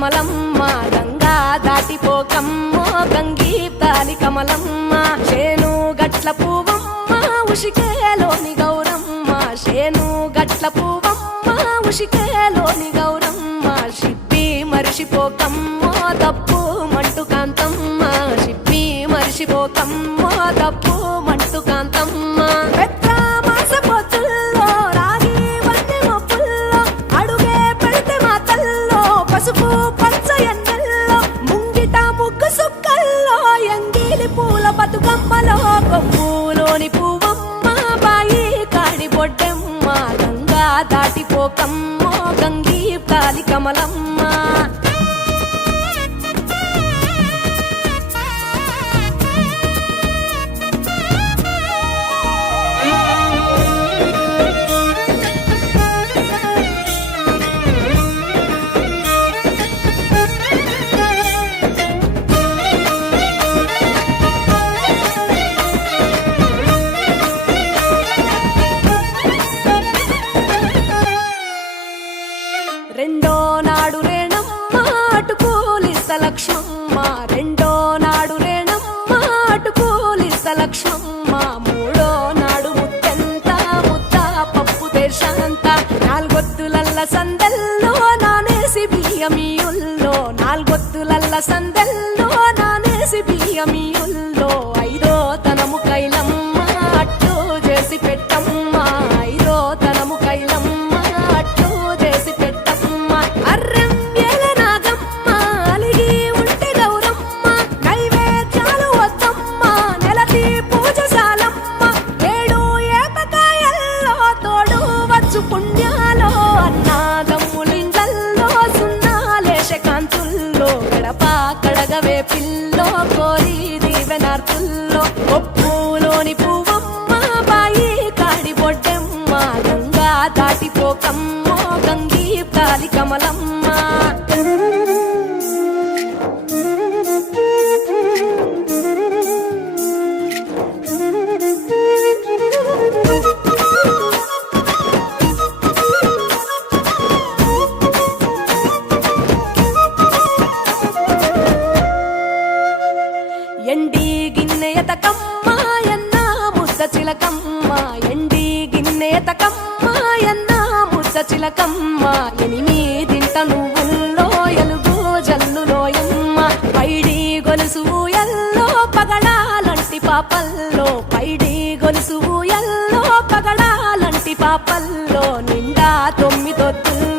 కమలమ్మ గంగా దాటిపోకమ్మో గంగీప్తాలి కమలమ్మ శేను గట్ల పువ్వమ్మ ఉషికేలోని గౌరమ్మ శేను గట్ల పువ్వమ్మ ఉషికేలోని గౌరమ్మ షిప్పి మరిషిపోకమ్మో తప్పు మంటు కాంతమ్మ షిప్పి మరిషిపోకమ్మో తప్పు మంటు కాంతమ్మ పసుపు పచ్చ ఎన్నెల్లో ముంగిట ముగ్గు సుక్కల్లో ఎంగిలి పూల బతుకమ్మలో కొమ్ములోని పువ్వమ్మ బాయి కాడి బొడ్డెమ్మ గంగా దాటిపోకమ్మో గంగీప్తాలి కమలమ్మ రెండో నాడు రేణమ్మ అటుకూలిస్త లక్ష్మమ్మ రెండో నాడు రేణమ్మ అటుకూలిస్త లక్ష్మమ్మ మూడో నాడు ముత్తెంత ముద్ద పప్పు దేశంత నాలుగొత్తులల్ల సందెల్లో నానేసి బియ్యమియుల్లో నాలుగొత్తులల్ల సందెల్లో నానేసి బియ్యమియుల్లో ఐదో తనము కైలమ్మ అట్టు చేసి పెట్టమ్మ ఐదో తనము కైలమ్మ పుణ్యాలో అన్నాదమ్ములింగల్లో సున్నాలేశ కాంతుల్లో గడప కడగవే పిల్లో కోరి దీవెనార్తుల్లో ఒప్పులోని పువ్వమ్మ బాయి కాడి బొడ్డెమ్మ గంగా దాటిపోకమ్మో గంగీప్తాలి కమలమ్మ ఎండి గిన్నెయతకమ్మ ఎన్న ముద్ద చిలకమ్మ ఎండి గిన్నెయతకమ్మ ఎన్న ముద్ద చిలకమ్మ ఎనిమిదింట నువ్వుల్లో ఎలుగు జల్లులోయమ్మ పైడి గొలుసు ఎల్లో పగడాలంటి పాపల్లో పైడి గొలుసు ఎల్లో పగడాలంటి పాపల్లో నిండా తొమ్మిదొత్తుల్లో